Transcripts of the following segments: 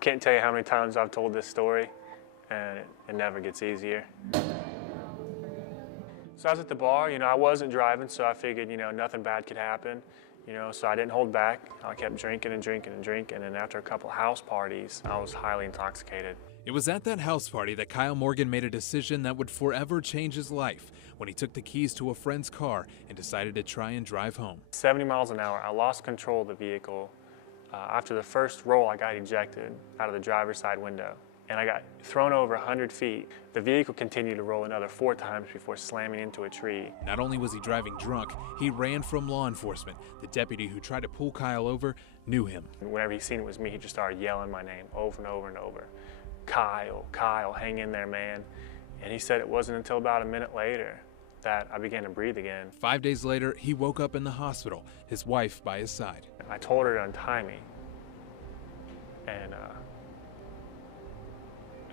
can't tell you how many times I've told this story, and it never gets easier. So I was at the bar, I wasn't driving, so I figured, nothing bad could happen, so I didn't hold back. I kept drinking and drinking and drinking, and after a couple house parties, I was highly intoxicated. It was at that house party that Kyle Morgan made a decision that would forever change his life when he took the keys to a friend's car and decided to try and drive home. 70 miles an hour, I lost control of the vehicle. After the first roll, I got ejected out of the driver's side window, and I got thrown over 100 feet. The vehicle continued to roll another 4 times before slamming into a tree. Not only was he driving drunk, he ran from law enforcement. The deputy who tried to pull Kyle over knew him. Whenever he seen it was me, he just started yelling my name over and over and over. Kyle, Kyle, hang in there, man. And he said it wasn't until about a minute later that I began to breathe again. 5 days later, he woke up in the hospital, his wife by his side. I told her to untie me, and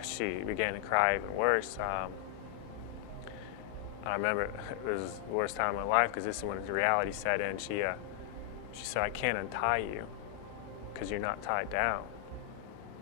she began to cry even worse. I remember it was the worst time of my life because this is when the reality set in. She said, I can't untie you because you're not tied down.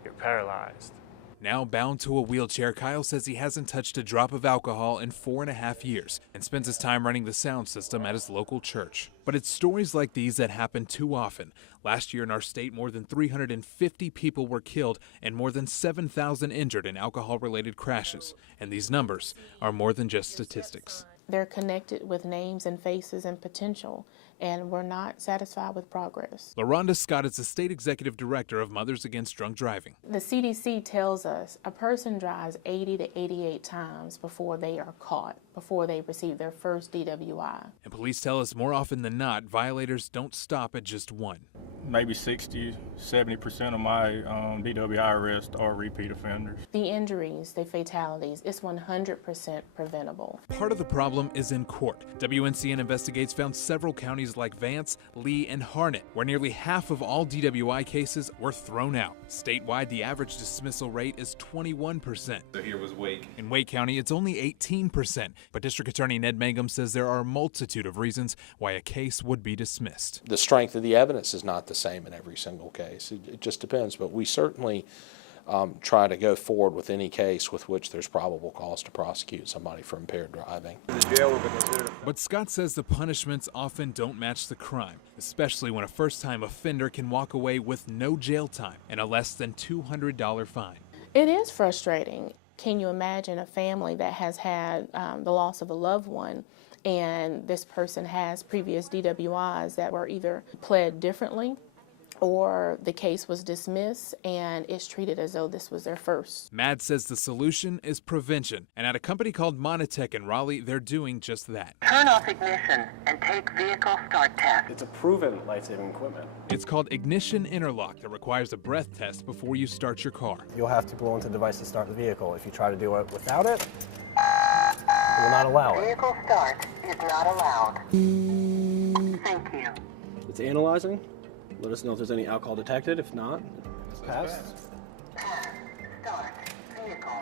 You're paralyzed. Now bound to a wheelchair, Kyle says he hasn't touched a drop of alcohol in 4.5 years and spends his time running the sound system at his local church. But it's stories like these that happen too often. Last year in our state, more than 350 people were killed and more than 7,000 injured in alcohol-related crashes. And these numbers are more than just statistics. They're connected with names and faces and potential, and we're not satisfied with progress. LaRonda Scott is the state executive director of Mothers Against Drunk Driving. The CDC tells us a person drives 80 to 88 times before they are caught, before they receive their first DWI. And police tell us more often than not, violators don't stop at just one. Maybe 60–70% of my DWI arrests are repeat offenders. The injuries, the fatalities, it's 100% preventable. Part of the problem is in court. WNCN Investigates found several counties like Vance, Lee, and Harnett, where nearly half of all DWI cases were thrown out. Statewide, the average dismissal rate is 21%. So here was Wake. In Wake County, it's only 18%. But District Attorney Ned Mangum says there are a multitude of reasons why a case would be dismissed. The strength of the evidence is not the same in every single case. It just depends, but we certainly try to go forward with any case with which there's probable cause to prosecute somebody for impaired driving. But Scott says the punishments often don't match the crime, especially when a first-time offender can walk away with no jail time and a less than $200 fine. It is frustrating. Can you imagine a family that has had the loss of a loved one, and this person has previous DWIs that were either pled differently or the case was dismissed and it's treated as though this was their first. MAD says the solution is prevention, and at a company called Monitech in Raleigh, they're doing just that. Turn off ignition and take vehicle start test. It's a proven life-saving equipment. It's called Ignition Interlock that requires a breath test before you start your car. You'll have to blow into the device to start the vehicle. If you try to do it without it, it will not allow it. Vehicle start is not allowed. Thank you. It's analyzing. Let us know if there's any alcohol detected. If not, it's passed. Start vehicle.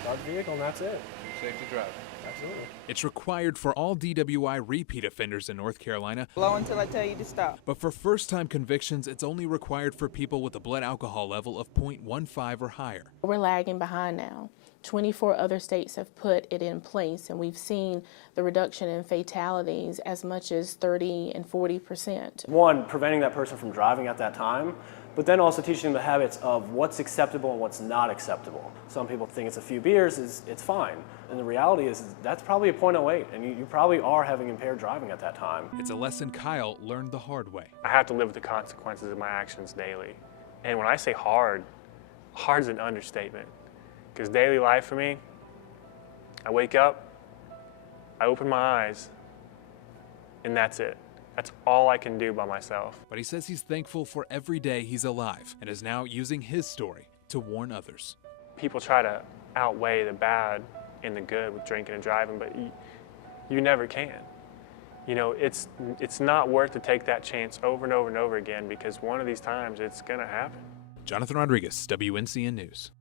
Start the vehicle and that's it. Safe to drive. Absolutely. It's required for all DWI repeat offenders in North Carolina. Blow until I tell you to stop. But for first-time convictions, it's only required for people with a blood alcohol level of 0.15 or higher. We're lagging behind now. 24 other states have put it in place, and we've seen the reduction in fatalities as much as 30 and 40%. One, preventing that person from driving at that time, but then also teaching them the habits of what's acceptable and what's not acceptable. Some people think it's a few beers, it's fine. And the reality is that's probably a .08, and you probably are having impaired driving at that time. It's a lesson Kyle learned the hard way. I have to live with the consequences of my actions daily. And when I say hard, hard's an understatement. Because daily life for me, I wake up, I open my eyes, and that's it. That's all I can do by myself. But he says he's thankful for every day he's alive and is now using his story to warn others. People try to outweigh the bad and the good with drinking and driving, but you never can. It's not worth to take that chance over and over and over again, because one of these times it's gonna happen. Jonathan Rodriguez, WNCN News.